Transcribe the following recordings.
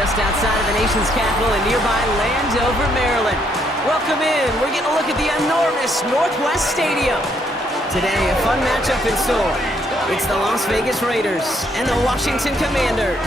just outside of the nation's capital in nearby Landover, Maryland. Welcome in. We're getting a look at the enormous Northwest Stadium. Today, a fun matchup in store. It's the Las Vegas Raiders and the Washington Commanders.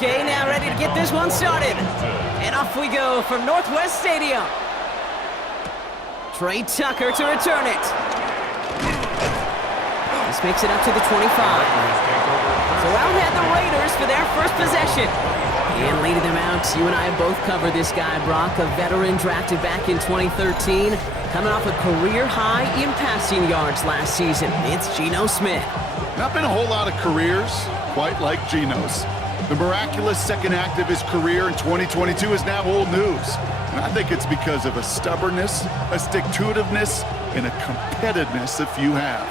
Okay, now ready to get this one started. And off we go from Northwest Stadium. Trey Tucker to return it. This makes it up to the 25. So out had the Raiders for their first possession. And leading them out, you and I both covered this guy, Brock, a veteran drafted back in 2013, coming off a career high in passing yards last season. It's Geno Smith. Not been a whole lot of careers quite like Geno's. The miraculous second act of his career in 2022 is now old news. And I think it's because of a stubbornness, a stick-to-itiveness, and a competitiveness that few have.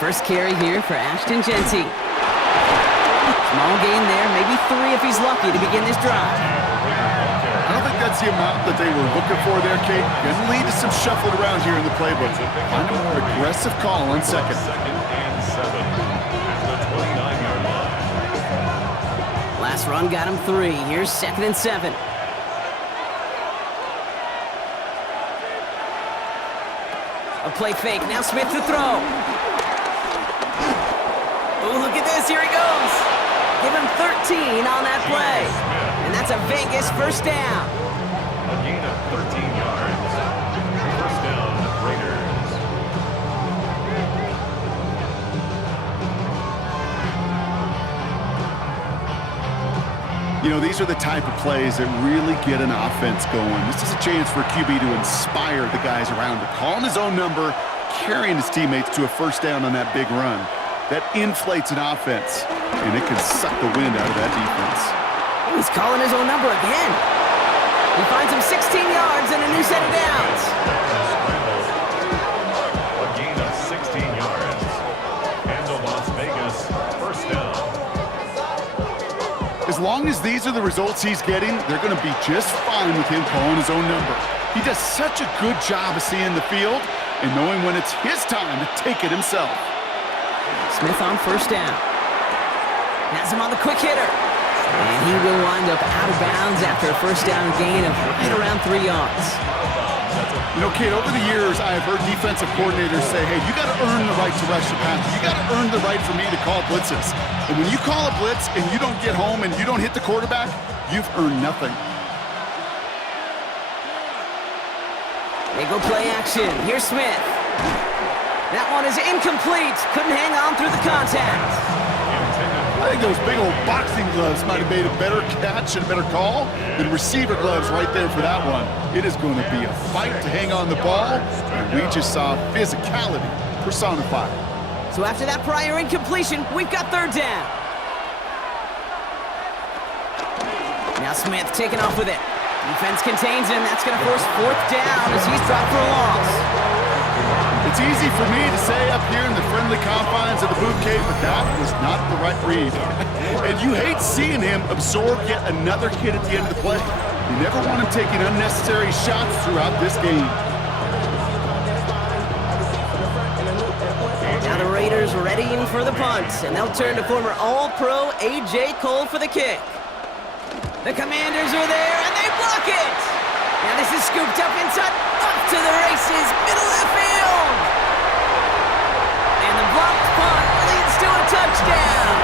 First carry here for Ashton Jeanty. Small gain there, maybe 3 if he's lucky to begin this drive. I don't think that's the amount that they were looking for there, Kate. Going to lead to some shuffling around here in the playbook. Find a more aggressive call on second. Second and 7 at the 29-yard line. Last run got him 3. Here's 2nd and 7. A play fake. Now Smith to throw. Oh, look at this. Here he goes. Give him 13 on that play. And that's a Vegas first down. A gain of 13 yards. First down, Raiders. You know, these are the type of plays that really get an offense going. This is a chance for a QB to inspire the guys around him. Calling his own number, carrying his teammates to a first down on that big run. That inflates an offense, and it can suck the wind out of that defense. He's calling his own number again. He finds him 16 yards and a new set of downs. A gain of 16 yards. And the Las Vegas first down. As long as these are the results he's getting, they're going to be just fine with him calling his own number. He does such a good job of seeing the field and knowing when it's his time to take it himself. Smith on first down. Has him on the quick hitter. And he will wind up out of bounds after a first down gain of right around 3 yards. You know, Kate, over the years, I have heard defensive coordinators say, hey, you got to earn the right to rush the passer. You got to earn the right for me to call blitzes. And when you call a blitz and you don't get home and you don't hit the quarterback, you've earned nothing. They go play action. Here's Smith. That one is incomplete. Couldn't hang on through the contact. I think those big old boxing gloves might have made a better catch and a better call than receiver gloves right there for that one. It is going to be a fight to hang on the ball, and we just saw physicality personified. So after that prior incompletion, we've got third down. Now Smith taking off with it. Defense contains him. That's going to force fourth down as he's dropped for a loss. It's easy for me to say up here in the friendly confines of the boot cave, but that was not the right read. And you hate seeing him absorb yet another hit at the end of the play. You never want him taking unnecessary shots throughout this game. Now the Raiders readying for the punt, and they'll turn to former All-Pro A.J. Cole for the kick. The Commanders are there, and they block it! Now this is scooped up inside, up to the races, middle of the field! And the blocked punt leads to a touchdown!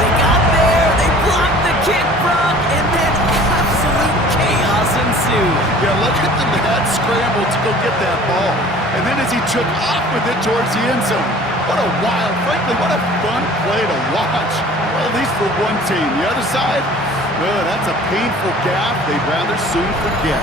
They got there, they blocked the kick, Brock, and then absolute chaos ensued. Yeah, look at the mad scramble to go get that ball. And then as he took off with it towards the end zone. What a wild, frankly, what a fun play to watch. Well, at least for one team. The other side, oh, that's a painful gaffe they'd rather soon forget.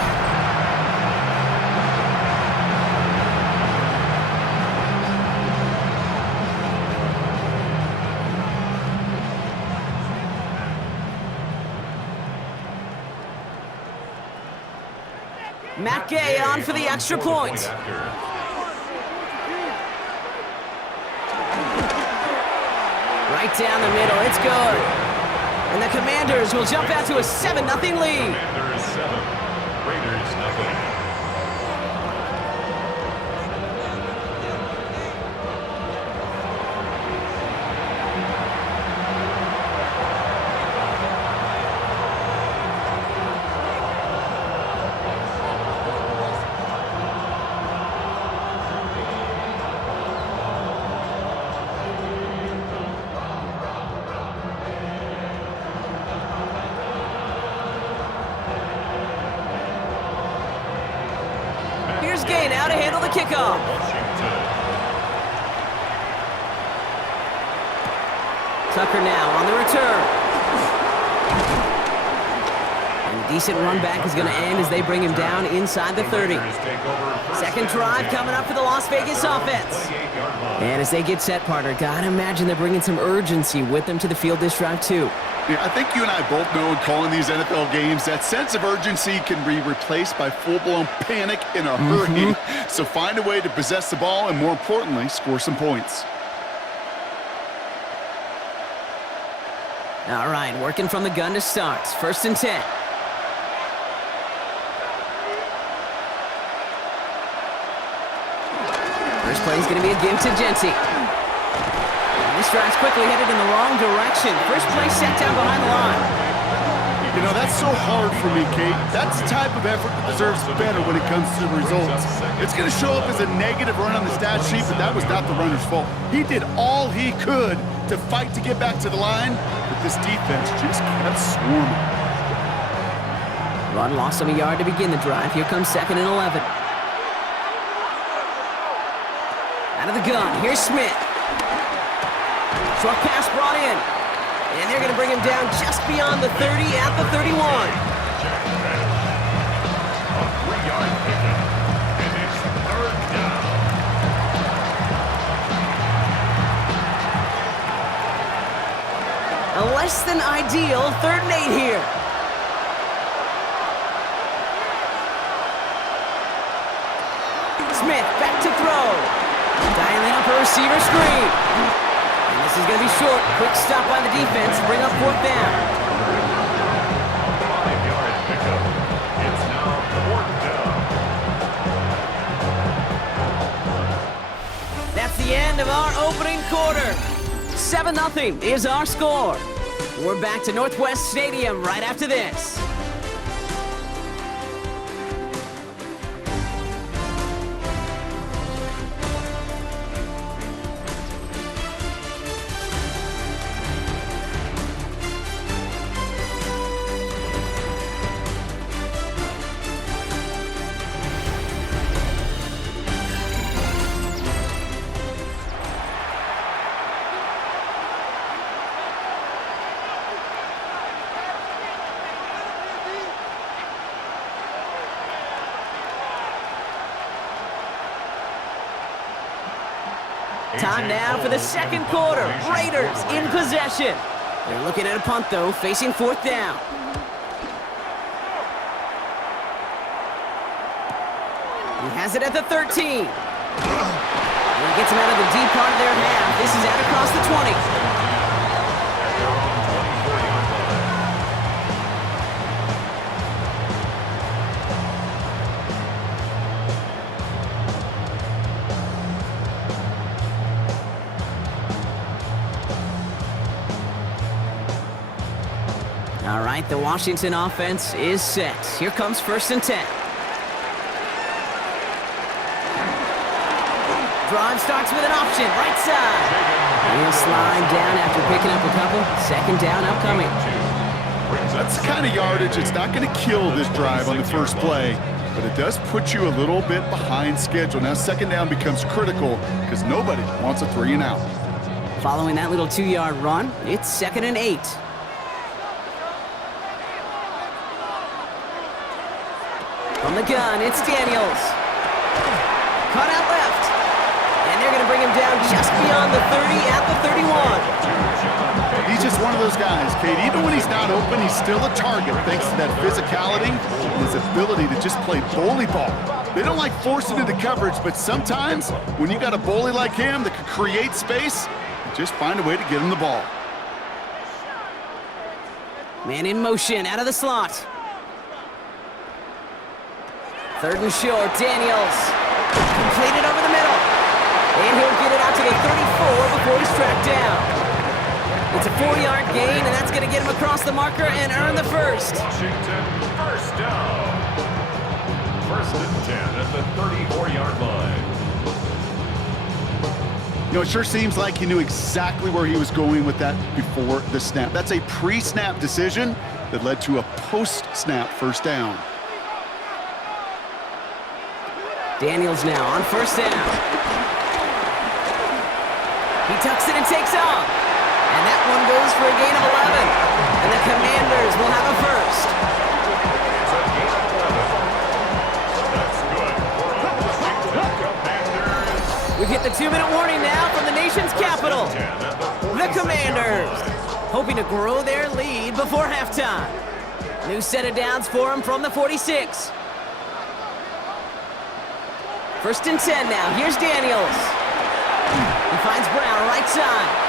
Matt Gay on for the extra point. Right down the middle, it's good. And the Commanders will jump out to a 7-0 lead. Commanders 7, Raiders nothing. Here's Gay now to handle the kickoff. Washington. Tucker now on the return. And a decent run back is going to end as they bring him down inside the 30. Raiders take over first Second down. drive coming up for the Las Vegas offense. 28-yard line. And as they get set, partner, gotta imagine they're bringing some urgency with them to the field this drive, too. Yeah, I think you and I both know in calling these NFL games that sense of urgency can be replaced by full-blown panic in a hurry. So find a way to possess the ball and, more importantly, score some points. All right, working from the gun to start. 1st and 10. First play is going to be a give to Genty. This drive's quickly headed in the wrong direction. First play set down behind the line. You know, that's so hard for me, Kate. That's the type of effort that deserves better when it comes to the results. It's going to show up as a negative run on the stat sheet, but that was not the runner's fault. He did all he could to fight to get back to the line, but this defense just kept swarming. Run lost him a yard to begin the drive. Here comes 2nd and 11. Out of the gun, here's Smith. Short pass brought in. And they're going to bring him down just beyond the 30 at the 31. Jack Radish. A 3-yard pickup. And it's 3rd down. A less than ideal 3rd and 8 here. Smith back to throw. Dialing up a receiver screen. And this is going to be short. Quick stop by the defense to bring up 4th down. 5-yard pickup. It's now 4th down. That's the end of our opening quarter. 7-0 is our score. We're back to Northwest Stadium right after this. Time now for the 2nd quarter. Raiders in possession. They're looking at a punt, though, facing 4th down. He has it at the 13. And he gets him out of the deep part of their half. This is out across the 20. At their own 24-yard line. All right, the Washington offense is set. Here comes 1st and 10. Drive starts with an option, right side. He'll slide down after picking up a couple. 2nd down upcoming. That's the kind of yardage it's not going to kill this drive on the first play, but it does put you a little bit behind schedule. Now 2nd down becomes critical because nobody wants a 3 and out. Following that little 2-yard run, it's 2nd and 8. From the gun, it's Daniels. Cut out left. And they're going to bring him down just beyond the 30 at the 31. He's just one of those guys, Kate. Even when he's not open, he's still a target thanks to that physicality and his ability to just play bully ball. They don't like forcing into coverage, but sometimes when you got a bully like him that can create space, just find a way to get him the ball. Man in motion, out of the slot. Third and short, Daniels. Completed over the middle. And he'll get it out to the 34 before he's tracked down. It's a 4-yard gain, and that's going to get him across the marker and earn the first. Washington, first down. First and 10 at the 34-yard line. You know, it sure seems like he knew exactly where he was going with that before the snap. That's a pre-snap decision that led to a post-snap first down. Daniels now on first down. He tucks it and takes off. And that one goes for a gain of 11. And the Commanders will have a first. It's a gain of 11. That's good for the Washington Commanders. We've hit the 2-minute warning now from the nation's capital. The Commanders, hoping to grow their lead before halftime. New set of downs for them from the 46. First and 10 now. Here's Daniels. He finds Brown right side.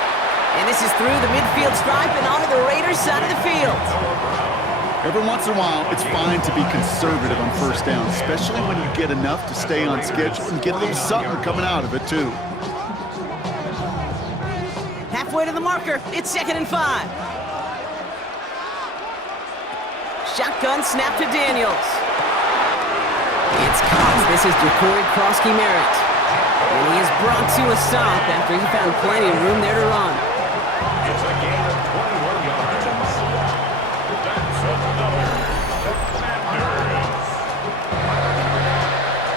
And this is through the midfield stripe and onto the Raiders' side of the field. Every once in a while, it's fine to be conservative on first down, especially when you get enough to stay on schedule and get a little something coming out of it, too. Halfway to the marker, it's 2nd and 5. Shotgun snap to Daniels. It's caught. This is Ja'Cory Krosky-Merritt. And he is brought to a stop after he found plenty of room there to run. It's a gain of 21 yards. That's another. The Commanders.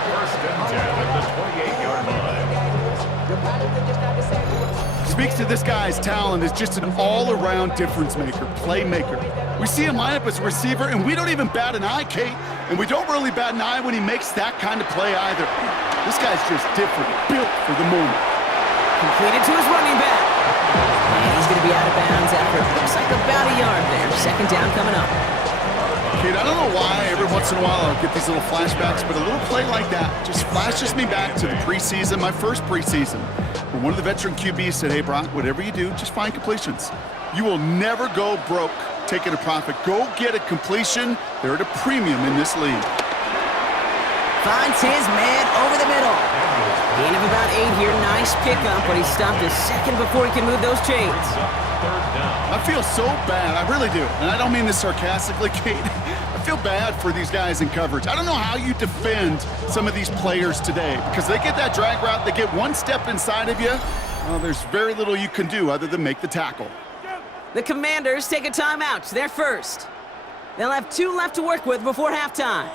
First and 10 at the 28-yard line. Speaks to this guy's talent as just an all-around difference maker, playmaker. We see him line up as a receiver, and we don't even bat an eye, Kate. And we don't really bat an eye when he makes that kind of play either. This guy's just different, built for the moment. Completed to his running back. And he's going to be out of bounds after it looks like about a yard there. Second down coming up. Kate, I don't know why every once in a while I'll get these little flashbacks, but a little play like that just flashes me back to the preseason, my first preseason, where one of the veteran QBs said, hey, Brock, whatever you do, just find completions. You will never go broke taking a profit. Go get a completion. They're at a premium in this league. Finds his man over the middle. Gain of about 8 here. Nice pickup, but he stopped a second before he can move those chains. I feel so bad. I really do. And I don't mean this sarcastically, Kate. I feel bad for these guys in coverage. I don't know how you defend some of these players today because they get that drag route, they get one step inside of you. Well, there's very little you can do other than make the tackle. The Commanders take a timeout. They're first. They'll have 2 left to work with before halftime.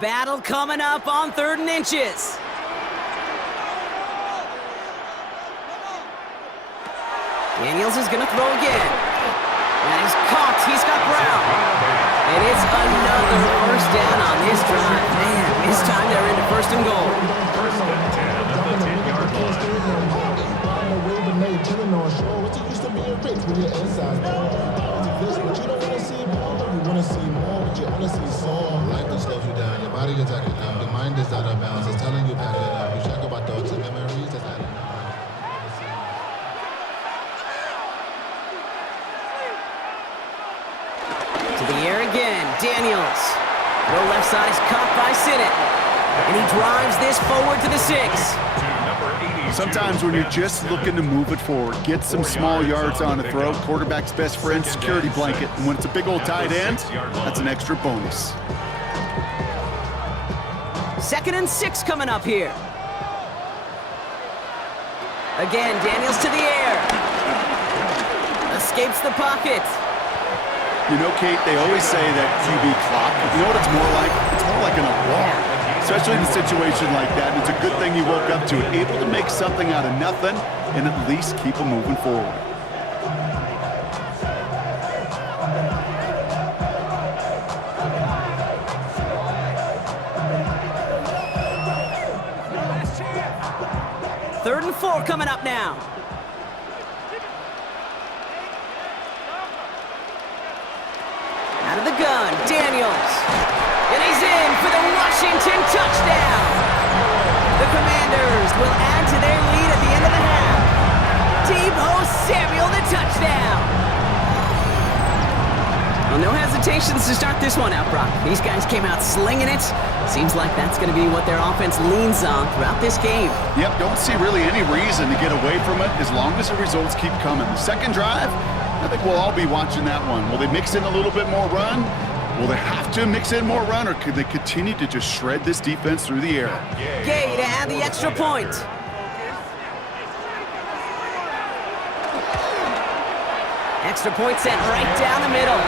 Battle coming up on 3rd and inches. Daniels is going to throw again. And he's caught. He's got Brown. And it's another first down on this drive. Man, this time they're into 1st and goal. First and 10 at the 10-yard line. Life just slows you down. Your body gets acting down. Your mind is out of bounds. It's telling you back it up. You check about thoughts and memories that's adding up. To the air again, Daniels. Throw left side is caught by Sinnott. And he drives this forward to the 6. Sometimes when you're just looking to move it forward, get some small yards on a throw, quarterback's best friend, security blanket. And when it's a big old tight end, that's an extra bonus. 2nd and 6 coming up here. Again, Daniels to the air. Escapes the pocket. You know, Kate, they always say that QB clock. You know what it's more like? It's more like an alarm, especially in a situation like that. And it's a good thing you woke up to it, able to make something out of nothing and at least keep them moving forward. 3rd and 4 coming up now. Out of the gun, Daniels. And he's in for the Washington touchdown. The Commanders will add to their lead at the end of the half. Deebo Samuel, the touchdown. Well, no hesitations to start this one out, Brock. These guys came out slinging it. Seems like that's going to be what their offense leans on throughout this game. Yep, don't see really any reason to get away from it as long as the results keep coming. The second drive, I think we'll all be watching that one. Will they mix in a little bit more run? Will they have to mix in more run, or could they continue to just shred this defense through the air? Gay to add the extra point. Extra point sent right down the middle.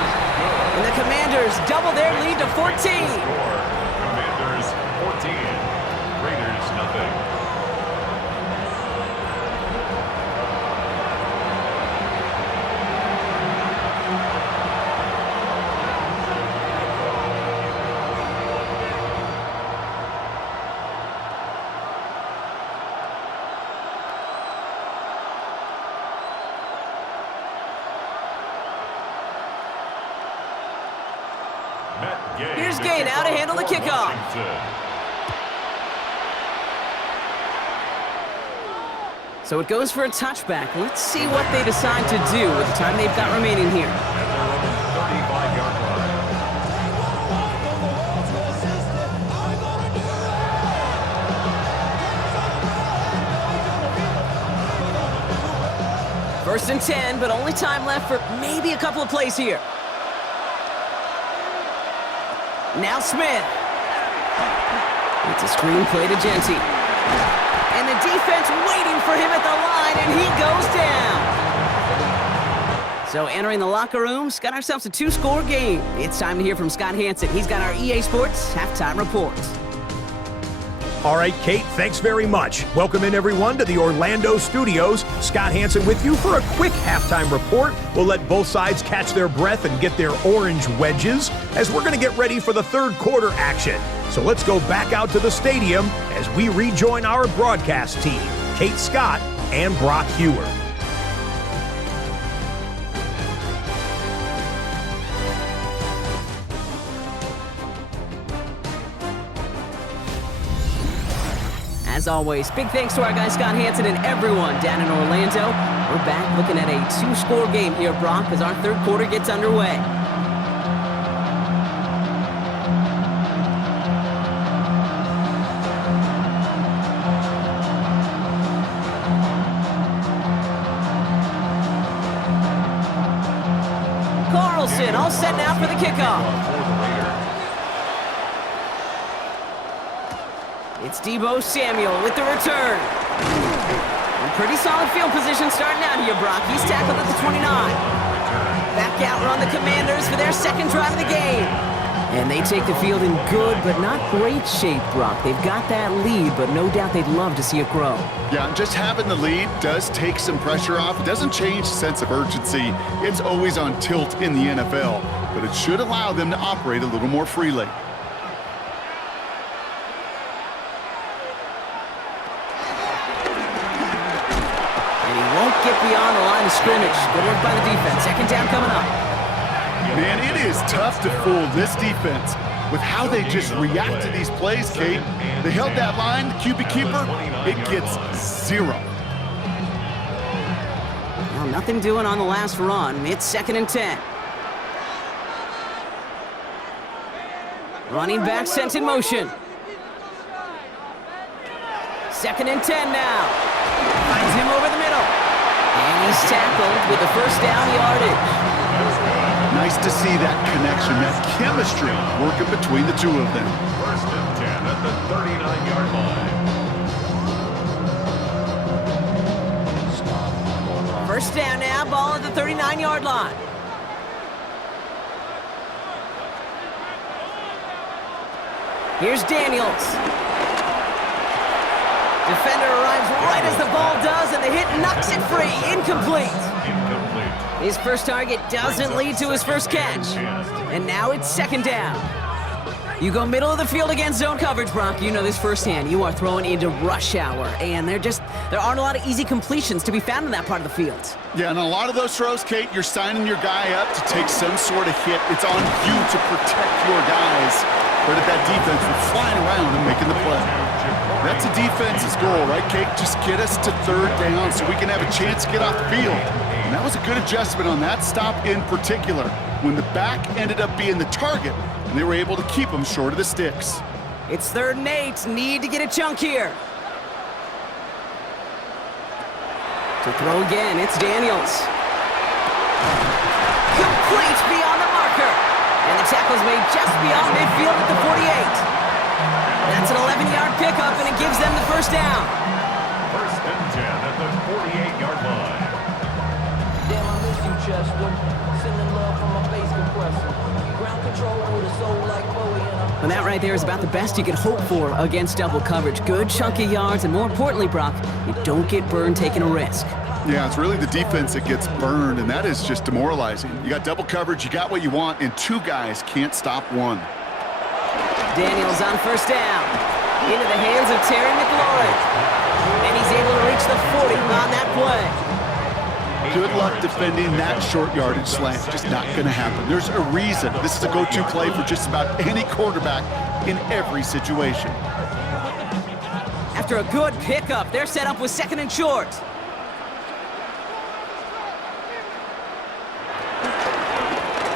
And the Commanders double their lead to 14. Commanders 14, Raiders nothing. Here's Gay now to handle the kickoff. So it goes for a touchback. Let's see what they decide to do with the time they've got remaining here. At their own 35-yard line. First and 10, but only time left for maybe a couple of plays here. Now Smith. It's a screen play to Genty. And the defense waiting for him at the line, and he goes down. So entering the locker room, got ourselves a 2-score game. It's time to hear from Scott Hansen. He's got our EA Sports halftime report. All right, Kate, thanks very much. Welcome in, everyone, to the Orlando studios. Scott Hansen with you for a quick halftime report. We'll let both sides catch their breath and get their orange wedges as we're going to get ready for the third quarter action. So let's go back out to the stadium as we rejoin our broadcast team, Kate Scott and Brock Hewer. As always, big thanks to our guy Scott Hansen and everyone down in Orlando. We're back looking at a 2-score game here, Brock, as our third quarter gets underway. Carlson all set now for the kickoff. It's Deebo Samuel with the return. And pretty solid field position starting out here, Brock. He's tackled at the 29. Back out run the Commanders for their second drive of the game. And they take the field in good but not great shape, Brock. They've got that lead, but no doubt they'd love to see it grow. Yeah, just having the lead does take some pressure off. It doesn't change the sense of urgency. It's always on tilt in the NFL, but it should allow them to operate a little more freely. Get beyond the line of scrimmage. Good work by the defense. Second down coming up. Man, it is tough to fool this defense with how they just react to these plays, Kate. They held that line, the QB keeper, it gets 0. Well, nothing doing on the last run. It's 2nd and 10. Running back sent in motion. 2nd and 10 now. Finds him over the middle. And he's tackled with the first down yardage. Nice to see that connection, that chemistry working between the two of them. First and 10 at the 39-yard line. First down now, ball at the 39-yard line. Here's Daniels. Defender arrives right as the ball does, and the hit knocks it free. Incomplete. His first target doesn't lead to his first catch. And now it's 2nd down. You go middle of the field against zone coverage, Brock. You know this firsthand. You are throwing into rush hour, and there aren't a lot of easy completions to be found in that part of the field. Yeah, and a lot of those throws, Kate, you're signing your guy up to take some sort of hit. It's on you to protect your guys. But at that defense, we're flying around and making the play. That's a defense's goal, right, Kate? Just get us to third down so we can have a chance to get off the field. And that was a good adjustment on that stop in particular, when the back ended up being the target, and they were able to keep them short of the sticks. It's 3rd and 8. Need to get a chunk here. To throw again, it's Daniels. Complete beyond the marker. And the tackle's made just beyond midfield at the 48. That's an 11-yard pickup, and it gives them the first down. 1st and 10 at the 48-yard line. Damn, I miss you, Chester. Sending love from my bass compressor. Ground control with a soul like Bowie and And that right there is about the best you could hope for against double coverage. Good chunky yards, and more importantly, Brock, you don't get burned taking a risk. Yeah, it's really the defense that gets burned, and that is just demoralizing. You got double coverage, you got what you want, and 2 guys can't stop one. Daniels on 1st down. Into the hands of Terry McLaurin. And he's able to reach the 40 on that play. Good luck defending that short yardage slant. Just not going to happen. There's a reason. This is a go-to play for just about any quarterback in every situation. After a good pickup, they're set up with 2nd and short.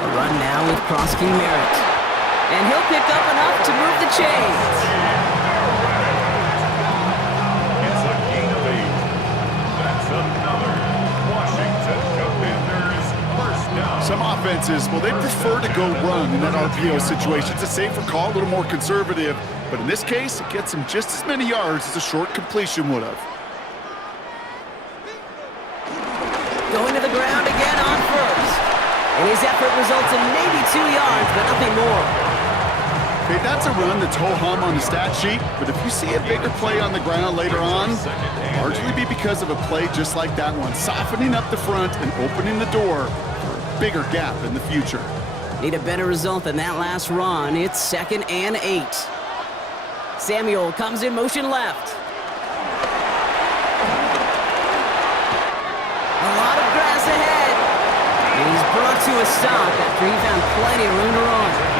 A run now with Prosky Merritt. And he'll pick up enough to move the chains. It's a gain of 8. That's another Washington Commanders first down. Some offenses, well, they prefer to go run in that RPO situation. It's a safer call, a little more conservative. But in this case, it gets them just as many yards as a short completion would have. Going to the ground again on 1st. And his effort results in maybe 2 yards, but nothing more. Okay, that's a run that's ho-hum on the stat sheet, but if you see a bigger play on the ground later on, largely be because of a play just like that one, softening up the front and opening the door for a bigger gap in the future. Need a better result than that last run. It's 2nd and 8. Samuel comes in motion left. A lot of grass ahead. And he's brought to a stop after he found plenty of room to run.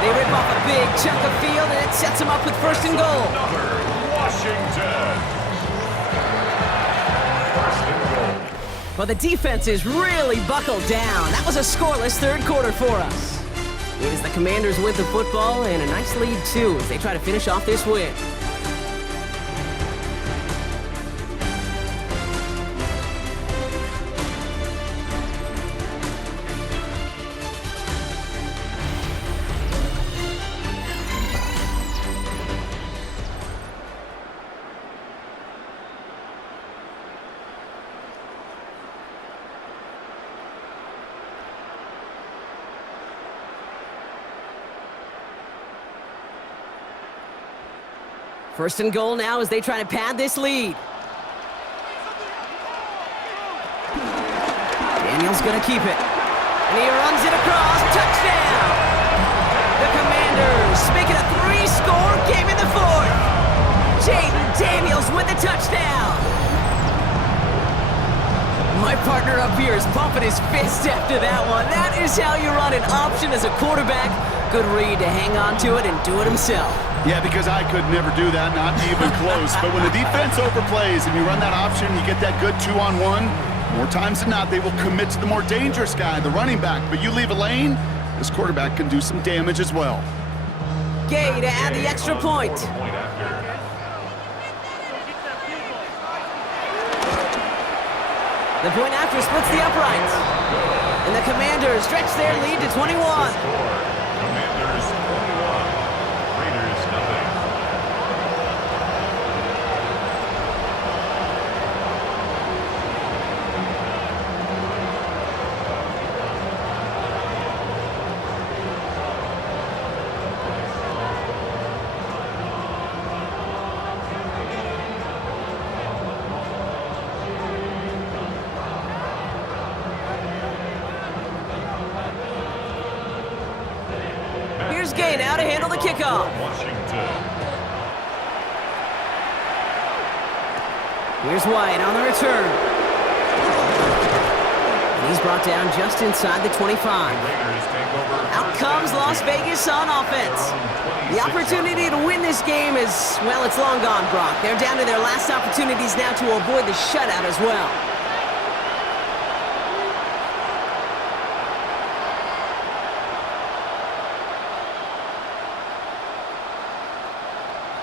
They rip off a big chunk of field, and it sets him up with 1st and goal. Another Washington. 1st and goal. But the defense is really buckled down. That was a scoreless 3rd quarter for us. It is the Commanders with the football, and a nice lead, too, as they try to finish off this win. First and goal now as they try to pad this lead. Daniels gonna keep it. And he runs it across. Touchdown! The Commanders make it a 3-score game in the 4th. Jaden Daniels with the touchdown. My partner up here is pumping his fist after that one. That is how you run an option as a quarterback. Good read to hang on to it and do it himself. Yeah, because I could never do that, not even close. But when the defense overplays and you run that option, you get that good 2-on-1, more times than not, they will commit to the more dangerous guy, the running back. But you leave a lane, this quarterback can do some damage as well. Gay to add the extra point. The point after splits the uprights. And the Commanders stretch their lead to 21. Commanders 21. Raiders nothing. Here's Gay now to handle the kickoff. Washington. Here's White on the return. And he's brought down just inside the 25. Raiders take over. Out comes Las Vegas on offense. The opportunity to win this game is, well, it's long gone, Brock. They're down to their last opportunities now to avoid the shutout as well.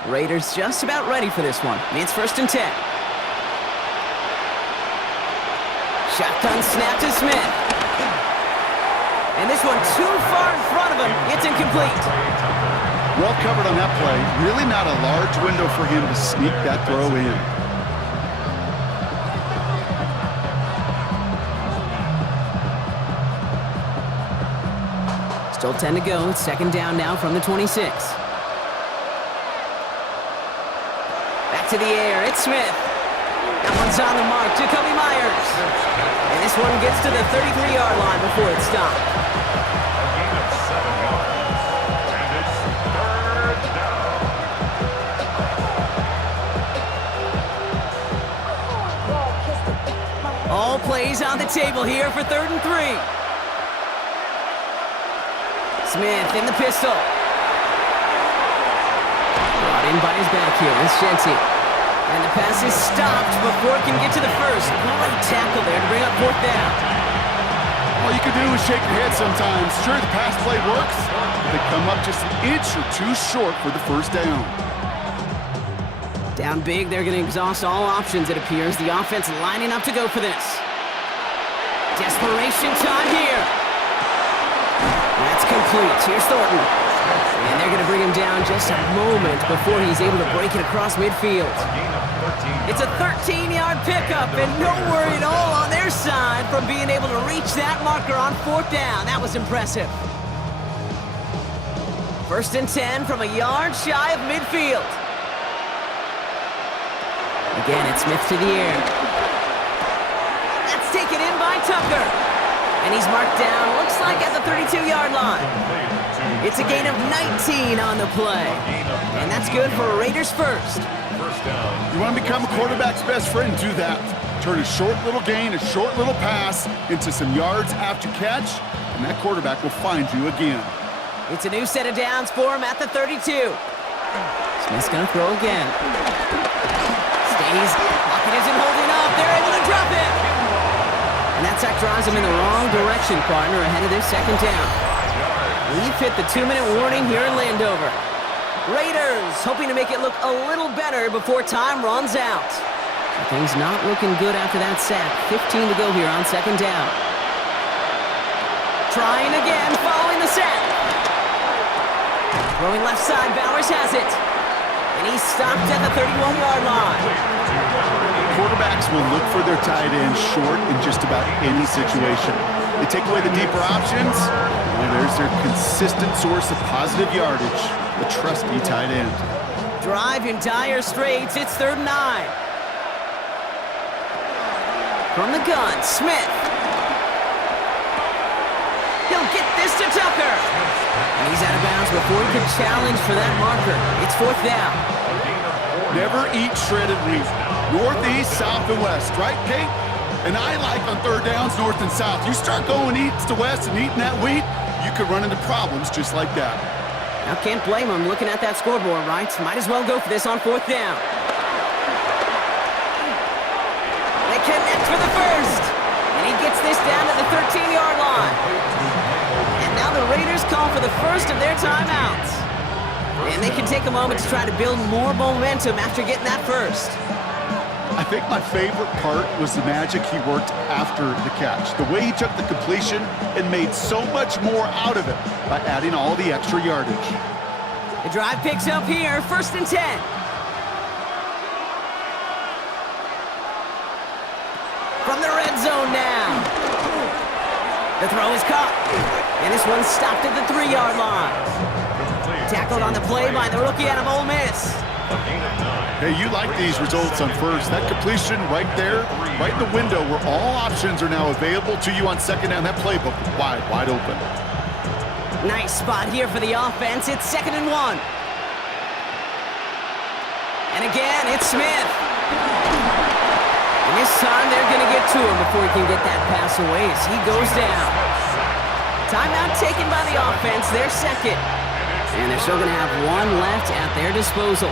Raiders just about ready for this one. It's 1st and 10. Shotgun snap to Smith. And this one too far in front of him. It's incomplete. Well covered on that play. Really not a large window for him to sneak that throw in. Still 10 to go. It's 2nd down now from the 26. Back to the air. It's Smith. That one's on the mark. Jacoby Myers. And this one gets to the 33-yard line before it's stopped. A gain of 7 yards. And it's 3rd down. All plays on the table here for 3rd and 3. Smith in the pistol. Brought in by his back here. It's Shenty. And the pass is stopped before it can get to the first. Great tackle there to bring up 4th down. All you can do is shake your head sometimes. Sure, the pass play works, but they come up just an inch or two short for the 1st down. Down big, they're going to exhaust all options, it appears. The offense lining up to go for this. Desperation time here. That's complete. Here's Thornton. And they're going to bring him down just a moment before he's able to break it across midfield. It's a 13-yard pickup, and no worry at all on their side from being able to reach that marker on 4th down. That was impressive. 1st and 10 from a yard shy of midfield. Again, it's Smith to the air. That's taken in by Tucker. And he's marked down, looks like at the 32-yard line. It's a gain of 19 on the play. And that's good for Raiders first. You want to become a quarterback's best friend, do that. Turn a short little gain, a short little pass into some yards after catch, and that quarterback will find you again. It's a new set of downs for him at the 32. Smith's going to throw again. Stays. Pocket isn't holding up. They're able to drop it. And that sack drives him in the wrong direction, partner, ahead of their 2nd down. We've hit the 2-minute warning here in Landover. Raiders hoping to make it look a little better before time runs out. Things not looking good after that sack. 15 to go here on 2nd down. Trying again following the sack. Throwing left side, Bowers has it. And he's stopped at the 31-yard line. Quarterbacks will look for their tight end short in just about any situation. They take away the deeper options, and there's their consistent source of positive yardage, the trusty tight end. Drive in dire straits. It's 3rd and 9. From the gun, Smith. He'll get this to Tucker. And he's out of bounds before he can challenge for that marker. It's 4th down. Never eat shredded wheat. North, east, south, and west, right, Kate? And I like on 3rd downs, north and south. You start going east to west and eating that wheat, you could run into problems just like that. Now can't blame him looking at that scoreboard, right? Might as well go for this on 4th down. They connect for the first. And he gets this down to the 13-yard line. And now the Raiders call for the first of their timeouts. And they can take a moment to try to build more momentum after getting that first. I think my favorite part was the magic he worked after the catch. The way he took the completion and made so much more out of it by adding all the extra yardage. The drive picks up here, 1st and 10. From the red zone now. The throw is caught. And this one's stopped at the 3-yard line. Tackled on the play by the rookie out of Ole Miss. Hey, you like these results on first. That completion right there, right in the window where all options are now available to you on 2nd down. That playbook wide open. Nice spot here for the offense. It's 2nd and 1. And again, it's Smith. And this time they're going to get to him before he can get that pass away as he goes down. Timeout taken by the offense, their second. And they're still going to have one left at their disposal.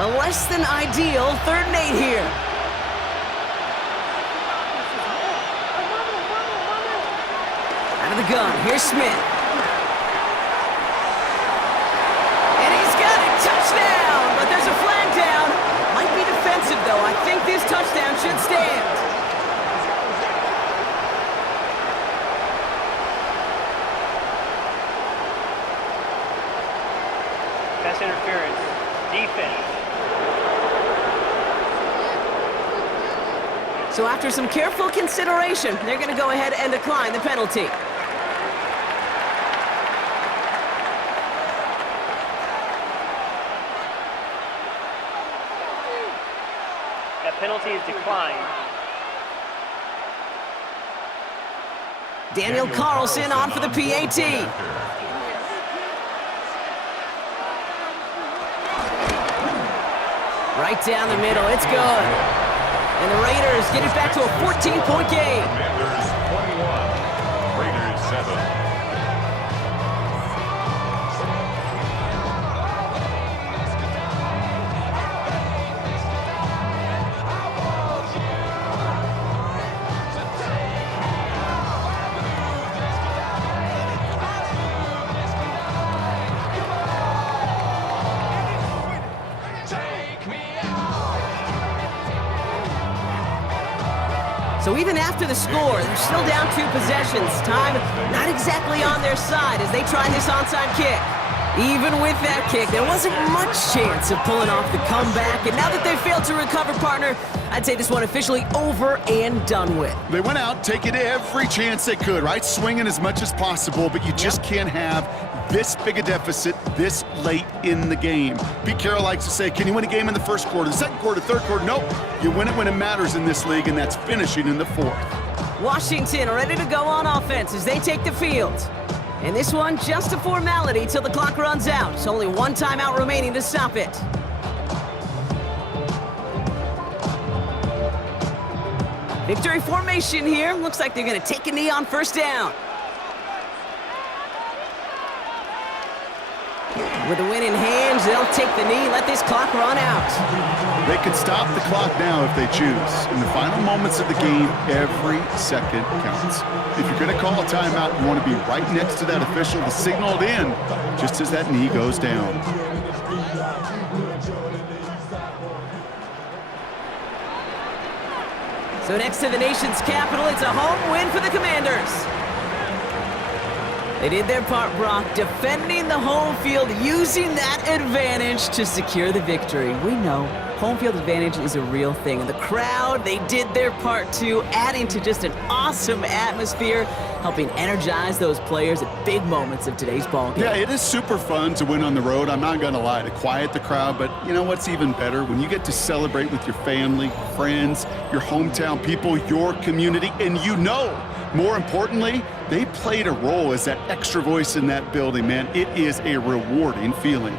A less than ideal 3rd and 8 here. Out of the gun, here's Smith. And he's got it, touchdown! But there's a flag down. Might be defensive, though. I think this touchdown should stand. Pass interference. Defense. So after some careful consideration, they're going to go ahead and decline the penalty. That penalty is declined. Daniel Carlson on for the PAT. Right down the middle, it's good. And the Raiders get it back to a 14-point game. Commanders 21, Raiders 7. So even after the score, they're still down 2 possessions. Time not exactly on their side as they try this onside kick. Even with that kick, there wasn't much chance of pulling off the comeback. And now that they've failed to recover, partner, I'd say this one officially over and done with. They went out taking every chance they could, right? Swinging as much as possible, but you just can't have this big a deficit this late in the game. Pete Carroll likes to say, can you win a game in the first quarter, the second quarter, third quarter? Nope. You win it when it matters in this league, and that's finishing in the 4th. Washington ready to go on offense as they take the field. And this one, just a formality till the clock runs out. It's only 1 timeout remaining to stop it. Victory formation here. Looks like they're going to take a knee on 1st down. With the win in hands, they'll take the knee, let this clock run out. They can stop the clock now if they choose. In the final moments of the game, every second counts. If you're going to call a timeout, you want to be right next to that official to signal it in just as that knee goes down. So next to the nation's capital, it's a home win for the Commanders. They did their part, Brock, defending the home field, using that advantage to secure the victory. We know home field advantage is a real thing. And the crowd, they did their part too, adding to just an awesome atmosphere, helping energize those players at big moments of today's ball game. Yeah, it is super fun to win on the road. I'm not going to lie, to quiet the crowd. But you know what's even better? When you get to celebrate with your family, friends, your hometown people, your community, and you know, more importantly, they played a role as that extra voice in that building, man. It is a rewarding feeling.